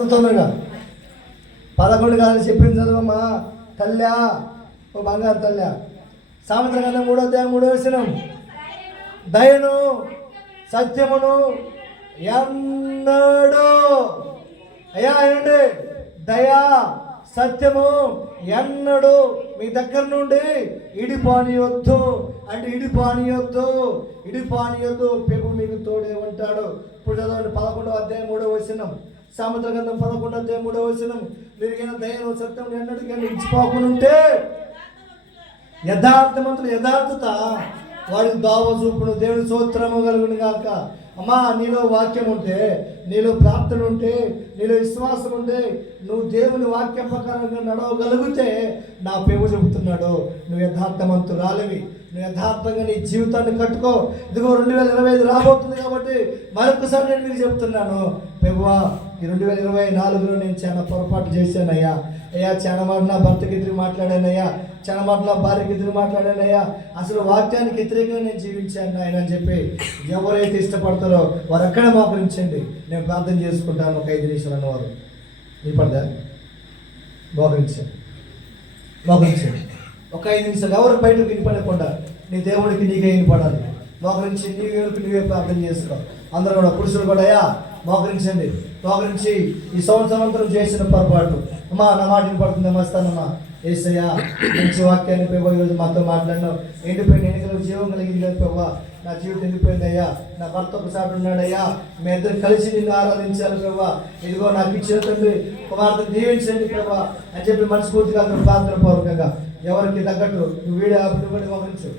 తొందరగా 11 కాదు చెప్పింది చదవమ్మా తల్లా, ఓ బంగారు తల్లా. సామెతల గ్రంథం 3వ అధ్యాయం 3వ వచనం, దయను సత్యమును ఎన్నడూ, అయ్యా ఏంటి దయా సత్యము ఎన్నడూ మీ దగ్గర నుండి ఇడిపానియొద్దు అంటే ఇడిపానియొద్దు పెగు మీకు తోడే ఉంటాడు. ఇప్పుడు చదవండి 11వ అధ్యాయం 3వ వచనం, సామెతల గ్రంథం 11వ అధ్యాయం 3వ వచనం, మీరు దయను సత్యం ఎన్నటికీ ఇచ్చిపోకుండా ఉంటే యథార్థత వాడికి దోవ చూపును, దేవుని స్తోత్రము కలుగును గాక. అమ్మా నీలో వాక్యం ఉంటే, నీలో ప్రార్థన ఉంటే, నీలో విశ్వాసం ఉంటే, నువ్వు దేవుని వాక్యం ప్రకారంగా నడవగలిగితే నా పెవు చెబుతున్నాడు నువ్వు యథార్థవంతురాలివి. నువ్వు యథార్థంగా నీ జీవితాన్ని కట్టుకో. ఇదిగో 2025 రాబోతుంది కాబట్టి మరొకసారి నేను మీకు చెప్తున్నాను, పెవ్వా ఈ 2024లో నేను చాలా పొరపాటు చేశానయ్యా. చాలా మాట నా భర్తకి ఎదురు మాట్లాడానయ్యా, చాలా మాట నా భార్యకి ఎదురు మాట్లాడానయ్యా, అసలు వాక్యానికి వ్యతిరేకంగా నేను జీవించాను ఆయన అని చెప్పి ఎవరైతే ఇష్టపడతారో వారు అక్కడే మోకరించండి, నేను ప్రార్థన చేసుకుంటాను ఒక 5 నిమిషాలు అన్నవారు వినపడదా? మోకరించండి ఒక 5 నిమిషాలు, ఎవరు బయటకు వినపడకుండా నీ దేవుడికి నీకే వినపడాలి. మోకరించి నీ దేవుడికి నీవే ప్రార్థన చేసుకో. అందరూ కూడా పురుషులు కూడా అయ్యా మోకరించి ఈ సంవత్సరం చేసిన పొరపాటు అమ్మా నా మాట వినపడుతుంది మస్తానమ్మా. ఏసయ్యా మంచి వాక్యాన్ని ఈరోజు మాతో మాట్లాడినావు. ఎండిపోయిన ఎన్నికలు జీవం కలిగింది పెవ్వా, నా జీవితం ఎండిపోయిందయ్యా, నా భర్త ఒకసారి ఉన్నాడయ్యా, మీ ఇద్దరు కలిసి నిన్ను ఆరాధించాలి పెవ్వా. ఇదిగో నాకు ఇచ్చిన తండ్రి కుమార్తెను దీవించండి పెవ్వా అని చెప్పి మనస్ఫూర్తిగా ప్రార్థన పూర్వకంగా ఎవరికి తగ్గట్టు నువ్వు వీడియో ఆపి మోకరించు.